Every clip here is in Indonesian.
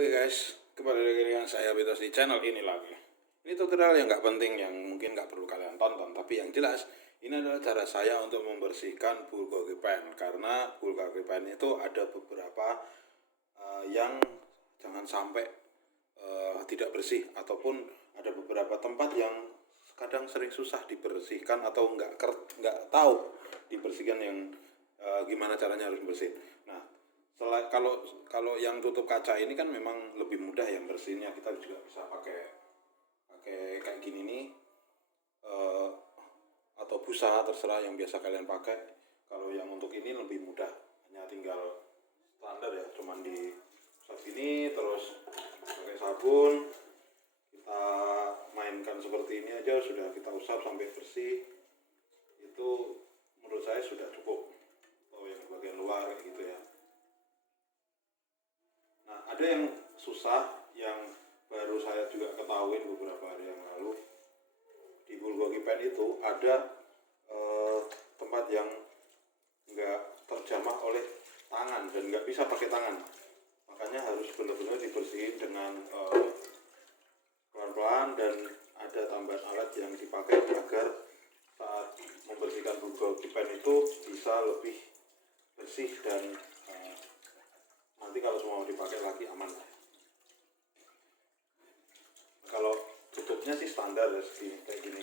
Oke guys, kembali lagi dengan saya Betos di channel ini lagi. Ini tutorial yang nggak penting, yang mungkin nggak perlu kalian tonton, tapi yang jelas ini adalah cara saya untuk membersihkan bulgogi pen. Karena bulgogi pen itu ada beberapa yang jangan sampai tidak bersih, ataupun ada beberapa tempat yang kadang sering susah dibersihkan atau nggak tahu dibersihkan yang gimana caranya harus bersihin. Nah, kalau kalau yang tutup kaca ini kan memang lebih mudah yang bersihnya. Kita juga bisa pakai pakai kayak gini nih, eh, atau busa, terserah yang biasa kalian pakai. Kalau yang untuk ini lebih mudah, hanya tinggal standar ya, cuman di sini terus pakai sabun, kita mainkan seperti ini aja, sudah kita usap sampai bersih. Itu menurut saya sudah cukup. Oh, yang bagian luar kayak gitu ya. Nah, ada yang susah, yang baru saya juga ketahui beberapa hari yang lalu. Di bulgogi pen itu ada tempat yang nggak terjamah oleh tangan dan nggak bisa pakai tangan. Makanya harus benar-benar dibersihin dengan pelan-pelan, dan ada tambahan alat yang dipakai agar saat membersihkan bulgogi pen itu bisa lebih bersih dan nanti kalau semua dipakai lagi aman. Kalau tutupnya sih standar ya, segini kayak gini.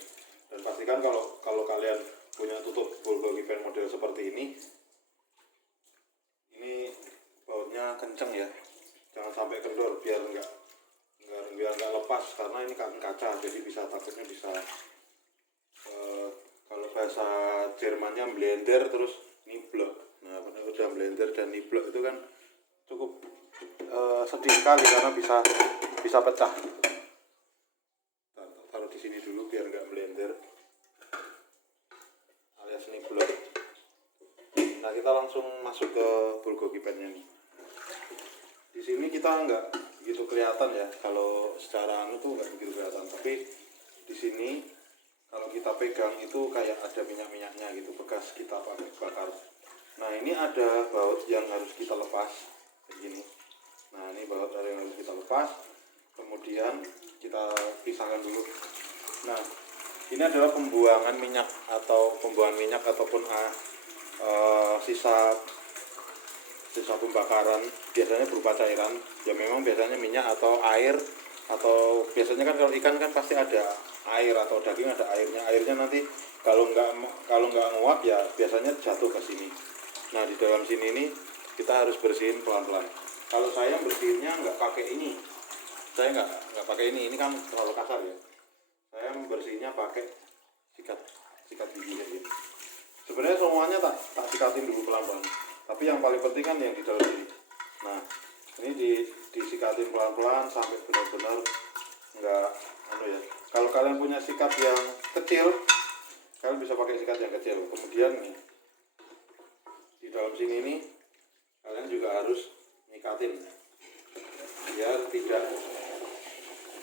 Dan pastikan kalau kalian punya tutup bulgogi pen model seperti ini bautnya kenceng ya, jangan sampai kendor, biar nggak lepas, karena ini kan kaca, jadi takutnya bisa kalau bahasa Jermannya blender terus niblok. Nah, udah blender dan niblok itu kan cukup sedih sekali karena bisa pecah. Taruh di sini dulu biar nggak blender alias niblok. Nah, kita langsung masuk ke bulgogi pennya nih. Di sini kita nggak begitu kelihatan ya, kalau secara tuh nggak begitu kelihatan, tapi di sini kalau kita pegang itu kayak ada minyak-minyaknya gitu, bekas kita pakai bakar. Nah, ini ada baut yang harus kita lepas kayak gini. Nah, ini baut yang harus kita lepas, kemudian kita pisahkan dulu. Nah, ini adalah pembuangan minyak ataupun sisa pembakaran, biasanya berupa cairan ya, memang biasanya minyak atau air, atau biasanya kan kalau ikan kan pasti ada air, atau daging ada airnya nanti kalau nggak nguap ya biasanya jatuh ke sini. Nah, di dalam sini nih kita harus bersihin pelan-pelan. Kalau saya bersihinnya nggak pakai ini, saya nggak pakai ini kan terlalu kasar ya. Saya membersihnya pakai sikat gigi kayak gini. Sebenarnya semuanya tak sikatin dulu pelan-pelan, tapi yang paling penting kan yang di dalam ini. Nah, ini disikatin pelan-pelan sampai benar-benar nggak ya. Kalau kalian punya sikat yang kecil, kalian bisa pakai sikat yang kecil. Kemudian nih di dalam sini nih kalian juga harus nikatin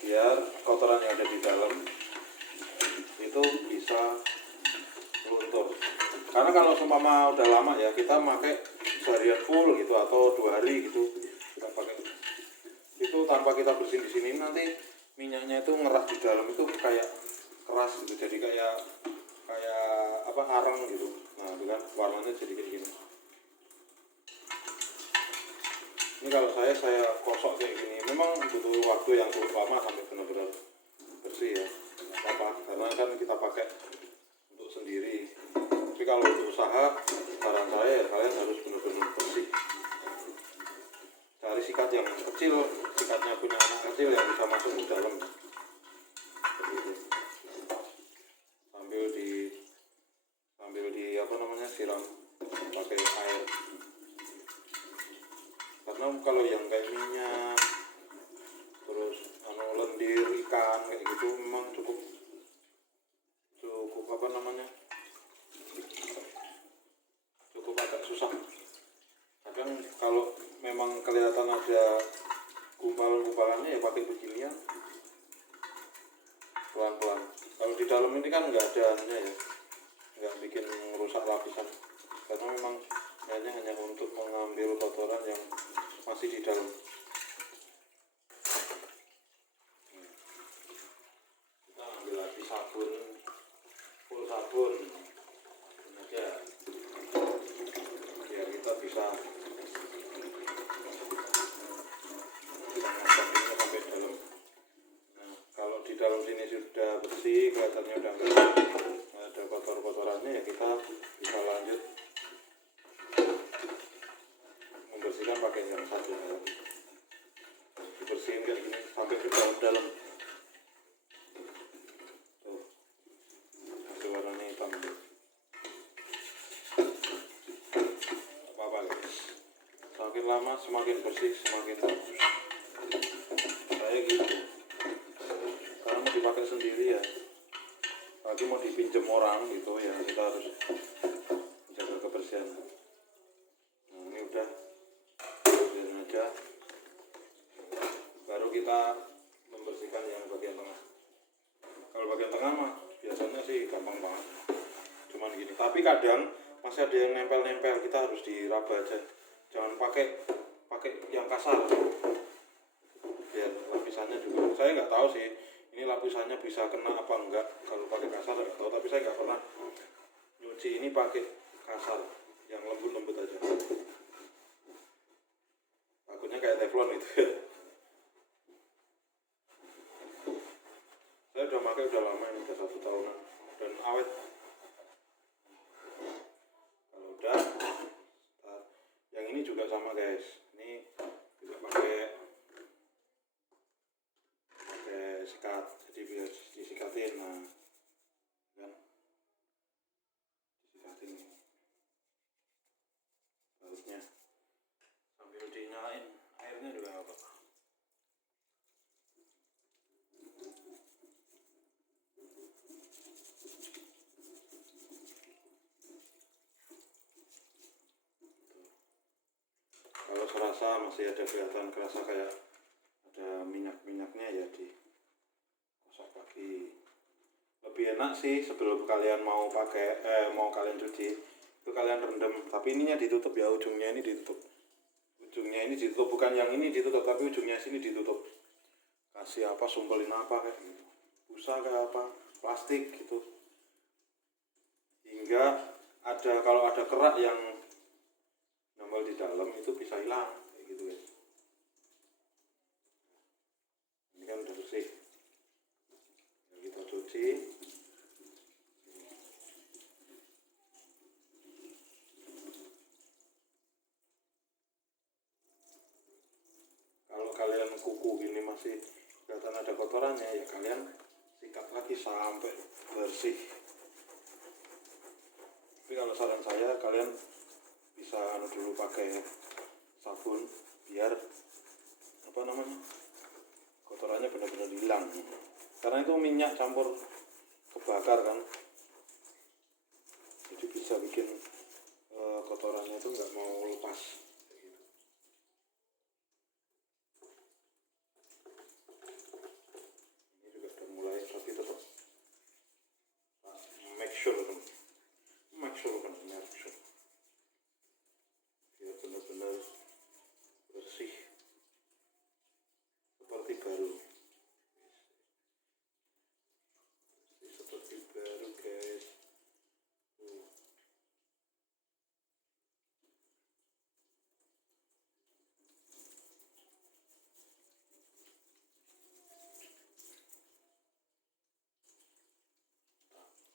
biar kotoran yang ada di dalam itu bisa luntur. Karena kalau seumpama udah lama ya, kita pakai seharian full gitu atau 2 hari gitu, kita pakai itu tanpa kita bersihin di sini, nanti minyaknya itu ngeras di dalam itu kayak keras gitu, jadi kayak arang gitu. Nah, itu kan warnanya jadi kayak gini. Ini kalau saya kosok kayak gini, memang butuh waktu yang cukup lama sampai benar-benar bersih ya. Nggak apa-apa, karena kan kita pakai untuk sendiri. Tapi kalau untuk usaha, saran saya ya kalian harus benar-benar bersih. Cari sikat yang kecil, sikatnya punya anak kecil yang bisa masuk ke dalam. Sambil di siram pakai air. Karena kalau yang kayak minyak, terus lendir ikan kayak gitu, memang cukup cukup agak susah. Kadang kalau memang kelihatan ada gumpalan-gumpalannya ya pakai beginian pelan-pelan. Kalau di dalam ini kan nggak ada ya, nggak bikin merusak lapisan, karena memang hanya untuk mengambil kotoran yang masih di dalam. kelihatannya udah nggak ada kotor-kotorannya, ya kita bisa lanjut membersihkan pakai yang satu ya. Dibersihin kayak gini sampai ke dalam. Tuh, masih warnanya hitam. Apa-apa guys, semakin lama semakin bersih, semakin bagus. Saya gitu, karena mau dipakai sendiri ya, lagi mau dipinjam orang gitu ya, kita harus jaga kebersihan. Nah ini udah, biarin aja. Baru kita membersihkan yang bagian tengah. Kalau bagian tengah mah biasanya sih gampang banget, cuman gini. Tapi kadang masih ada yang nempel-nempel, kita harus diraba aja. Jangan pakai yang kasar, biar lapisannya juga. Saya nggak tahu sih ini lapisannya bisa kena apa enggak kalau pakai kasar, nggak tahu. Tapi saya nggak pernah nyuci ini pakai kasar, yang lembut-lembut aja. Takutnya kayak teflon itu ya. Saya udah pakai udah lama, ini udah 1 tahunan dan awet. Kalau udah, yang ini juga sama guys. Ini juga pakai sikat, jadi biar disikatin. Nah kan, disikatin ini bautnya sambil dinyalain airnya juga nggak apa-apa. Kalau serasa masih ada kelihatan kerasa kayak ada minyak-minyaknya, ya digosok lagi. Lebih enak sih sebelum kalian mau kalian cuci itu kalian rendam, tapi ininya ditutup ya, ujungnya ini ditutup. Ujungnya ini ditutup, bukan yang ini ditutup, tapi ujungnya sini ditutup. Kasih apa, sumpelin apa kayak gitu, busa kayak apa, plastik gitu, hingga kalau ada kerak yang nambal di dalam itu bisa hilang kayak gitu guys. Ini kan udah bersih, kita cuci. Kalau kalian kuku gini masih kelihatan ada kotorannya, ya kalian sikat lagi sampai bersih. Tapi kalau saran saya, kalian bisa dulu pakai sabun biar kotorannya benar-benar hilang, karena itu minyak campur kebakar kan, jadi bisa bikin kotorannya itu nggak mau lepas. Ini juga udah mulai, tapi tetap make sure kan biar benar-benar bersih seperti baru. Seperti baru guys.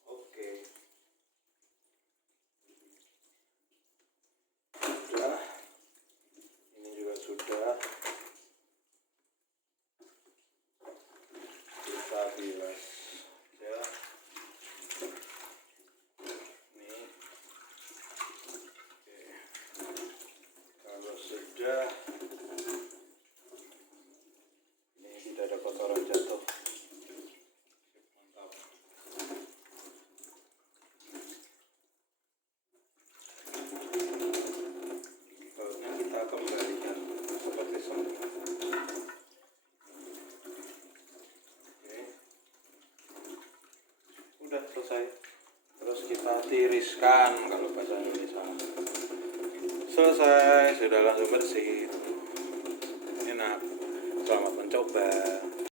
Oke. Sudah. Ini juga sudah. Kita bilas ya. Nih. Oke. Kalau sudah, ini tidak ada kotoran jatuh. Mantap. Bautnya kita kembalikan seperti semula. Oke. Udah selesai. Terus kita tiriskan, kalau bahasa Indonesia. Selesai, sudah langsung bersih. Enak. Selamat mencoba.